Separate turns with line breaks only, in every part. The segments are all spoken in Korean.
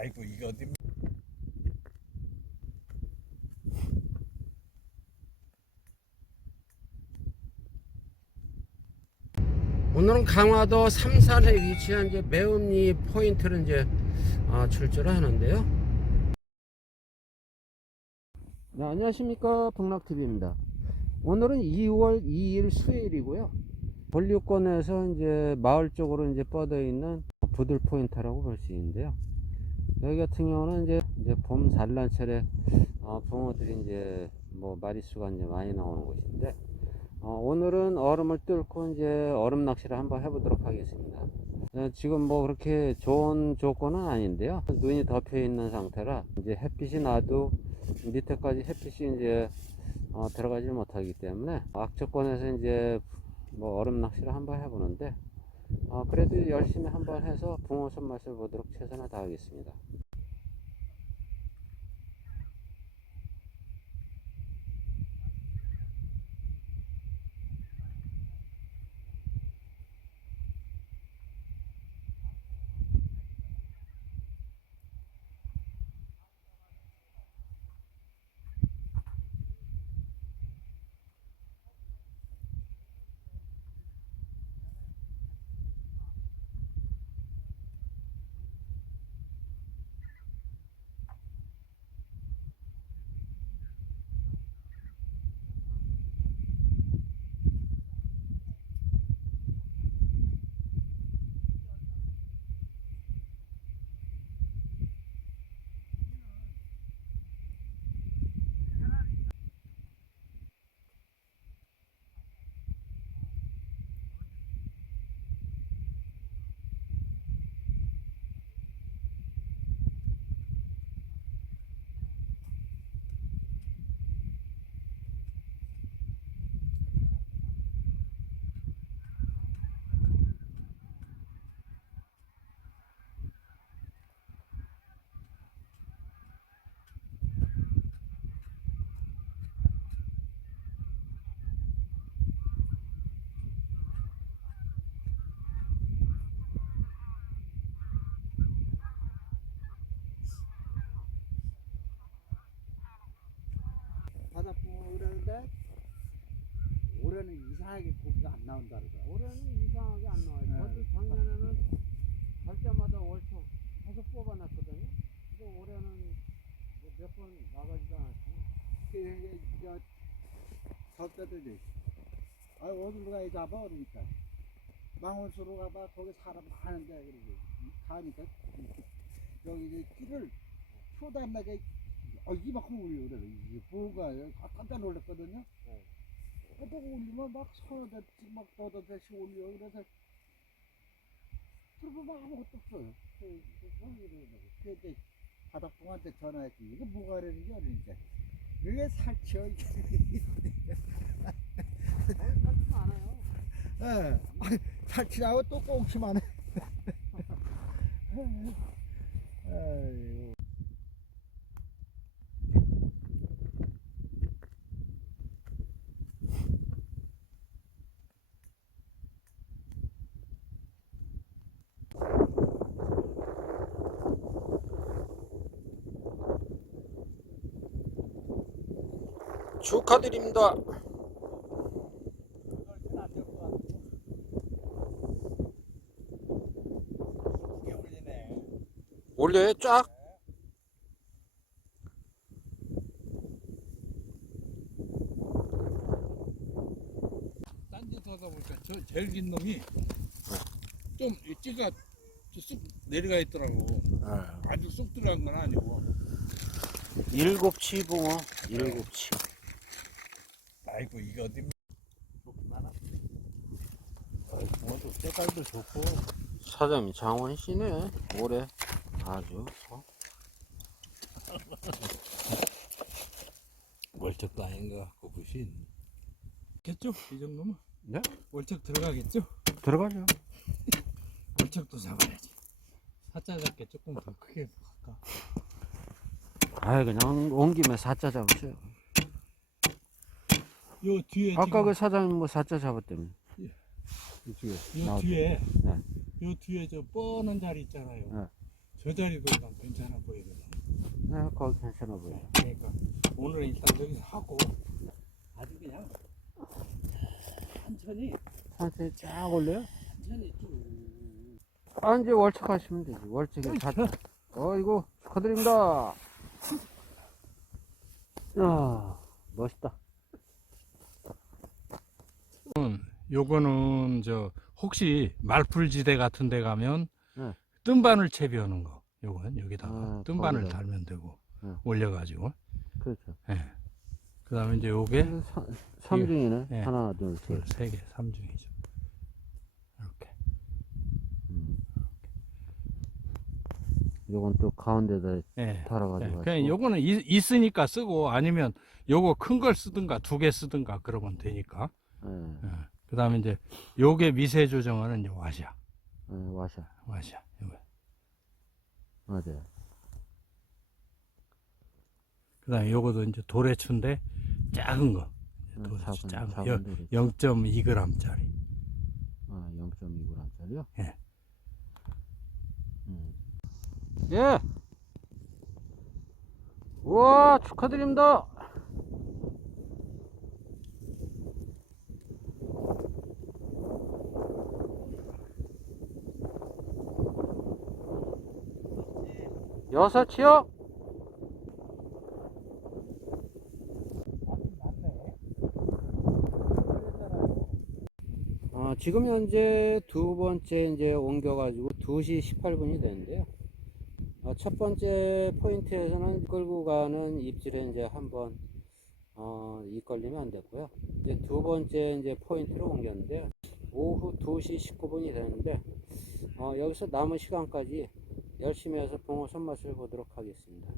아이고 이거 어디
오늘은 강화도 삼산에 위치한 이제 매운리 포인트를 이제 아, 출조를 하는데요. 네, 안녕하십니까 북락TV입니다. 오늘은 2월 2일 수요일이고요. 본류권에서 이제 마을 쪽으로 이제 뻗어 있는 부들 포인트라고 볼 수 있는데요. 여기 같은 경우는 이제, 이제 봄 산란철에 어, 붕어들이 이제 뭐 마리수가 이제 많이 나오는 곳인데 어, 오늘은 얼음을 뚫고 이제 얼음 낚시를 한번 해보도록 하겠습니다. 어, 지금 뭐 그렇게 좋은 조건은 아닌데요. 눈이 덮여 있는 상태라 이제 햇빛이 나도 밑에까지 햇빛이 이제 어, 들어가지 못하기 때문에 악조건에서 이제 뭐 얼음 낚시를 한번 해보는데 어, 그래도 열심히 한번 해서 붕어 손맛을 보도록 최선을 다하겠습니다.
바다풍어 그러는데 올해는 이상하게 고기가 안 나온다 그러더라.
올해는 이상하게 안 나와요.
네.
저도 작년에는 갈 때마다 월척 계속 뽑아놨거든요. 근데 올해는 뭐몇번 나가지도 않았어요.
그, 저, 적자들이, 아, 어디로 가야 잡아? 그러니까. 망원수로 가봐. 거기 사람 많은데, 그러고. 가니까, 여기 이제 길을 표도 안 나게, 어, 이만큼 올려. 그래. 이게 뭐가, 아, 깜짝 놀랐거든요.
네.
깜짝 올리면 막 대씩 막 대씩 올려. 그래서, 들어보면 아무것도 없어요. 그, 그, 그, 그, 그, 바닥봉한테 전화했지. 이거 뭐가 게 어디니까. 그게 살치요, 이게.
살지 않아요.
예. 아이, 살치라고 또 꽁치만 해.
축하드립니다. 올려요 쫙.
딴짓 하다 보니까 저 제일 긴 놈이 좀 찌가 쑥 내려가 있더라고. 아주 쑥 들어간 건 아니고.
일곱 치 붕어, 일곱 치.
아이고 이거 어디. 붕어도 색깔도 좋고.
사장님 장원 씨네. 올해 아주 어?
월척도 아닌 것 같고 부신. 겠죠? 이 정도면?
네?
월척 들어가겠죠?
들어가죠.
월척도 잡아야지. 사자 잡게 조금 더 크게 할까?
아 그냥 온 김에 사자 잡으세요.
요 뒤에
아까 그 사장님 뭐 사자 잡았다며.
예.
이쪽에
요
나왔죠.
뒤에
네.
요 뒤에 저 뻔한 자리 있잖아요.
네.
저 자리도 난 괜찮아 보이거든.
네, 거기 괜찮아 보여.
그러니까 오늘은 일단 여기서 하고 아주 그냥 천천히
산세 쫙 올려요?
천천히 쭉.
아, 이제 월척 하시면 되지. 월척이 다. 어이구, 축하드립니다. 야, 멋있다.
요거는 저 혹시 말풀지대 같은 데 가면
네.
뜬바늘 채비하는 거 요건 여기다가
아,
뜬바늘
거기다.
달면 되고
네.
올려 가지고
그렇죠.
예. 그 다음에 이제 요게
삼- 삼중이네.
예.
하나, 둘, 셋.
둘, 세 개, 삼중이죠. 이렇게.
음. 요건 또 가운데다
예. 예.
달아가지고.
그냥 요거는 있, 있으니까 쓰고 아니면 요거 큰 걸 쓰든가 두 개 쓰든가 그러면 되니까.
예,
그 다음에 이제 요게 미세 조정하는 이제 와샤.
예, 와샤.
와샤. 요거.
맞아요.
그 다음에 요거도 이제 도래추인데 작은 거.
음,
도대체
작은,
작은
작은 돌이.
0.2g짜리.
아, 0.2g짜리요?
예.
음. 예. 우와, 축하드립니다. 여섯이요? 어, 지금 현재 두 번째 이제 옮겨가지고 2시 18분이 되는데요. 어, 첫 번째 포인트에서는 끌고 가는 입질에 이제 한번 어, 이끌리면 안 됐고요. 이제 두 번째 이제 포인트로 옮겼는데요. 오후 2시 19분이 되는데 어, 여기서 남은 시간까지 열심히 해서 붕어 손맛을 보도록 하겠습니다.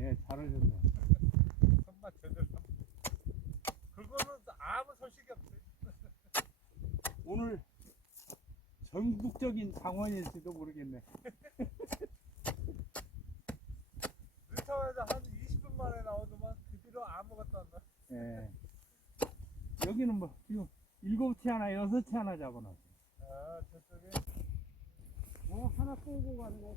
예, 잘하셨네.
손맛 제대로. 그거는 아무 소식이 없어요.
오늘 전국적인 장원일지도 모르겠네.
늦자마자 한 20분 만에 나오더만 그 뒤로 아무것도 안 나.
예. 여기는 뭐 지금 일곱 티 하나, 여섯 티 하나 잡아놨어.
아 저쪽에
뭐 하나 끌고 갔네.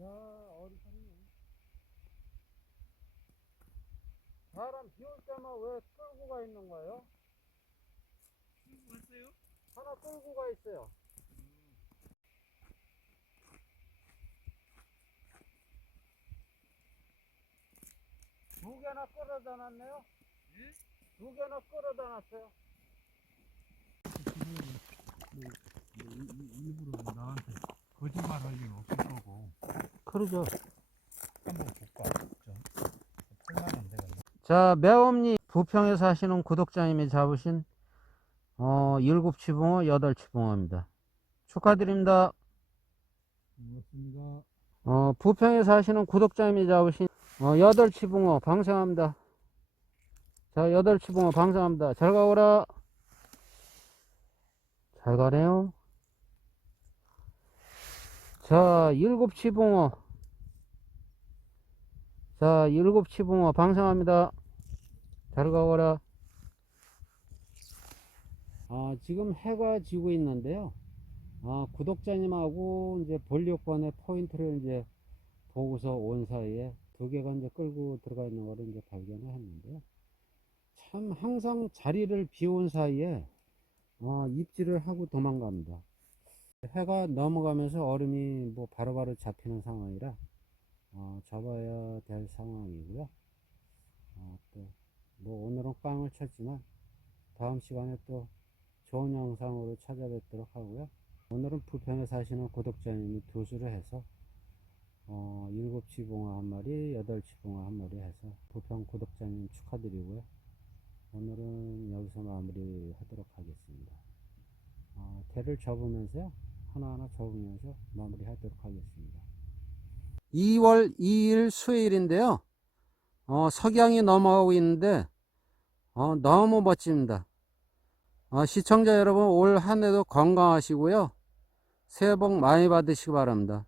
야 어리석네 사람 비 올 때만 왜 끌고 가 있는 거예요?
끌고 갔어요?
하나 끌고 가 있어요 두 개나 끌어다 놨네요? 예? 두 개나 끌어다 놨어요
뭐, 뭐, 일부러 나한테 거짓말 할 일은 없을 거고
그러죠.
한번 데가
자, 매엄리 부평에 사시는 구독자님이 잡으신 어, 일곱 치붕어, 여덟 치붕어입니다. 축하드립니다.
고맙습니다
어, 부평에 사시는 구독자님이 잡으신 어, 여덟 치붕어 방생합니다. 자, 여덟 치붕어 방생합니다. 잘 가거라. 잘 가네요. 자, 일곱 치붕어. 자, 일곱 치붕어 방생합니다. 잘 가거라. 아, 지금 해가 지고 있는데요. 아, 구독자님하고 이제 본류권의 포인트를 이제 보고서 온 사이에 두 개가 이제 끌고 들어가 있는 거를 이제 발견을 했는데요. 참 항상 자리를 비운 사이에 어, 입질을 하고 도망갑니다. 해가 넘어가면서 얼음이 뭐 바로 바로 잡히는 상황이라 어, 잡아야 될 상황이고요. 어, 또뭐 오늘은 꽝을 쳤지만 다음 시간에 또 좋은 영상으로 찾아뵙도록 하고요. 오늘은 부평에 사시는 구독자님이 두수를 해서 어, 일곱 치붕어 한 마리, 여덟 치붕어 한 마리 해서 부평 구독자님 축하드리고요. 오늘은 여기서 마무리 하도록 하겠습니다. 어, 대를 접으면서요. 하나하나 접으면서 마무리 하도록 하겠습니다. 2월 2일 수요일인데요. 어, 석양이 넘어가고 있는데 어, 너무 멋집니다. 어, 시청자 여러분 올 한 해도 건강하시고요. 새해 복 많이 받으시기 바랍니다.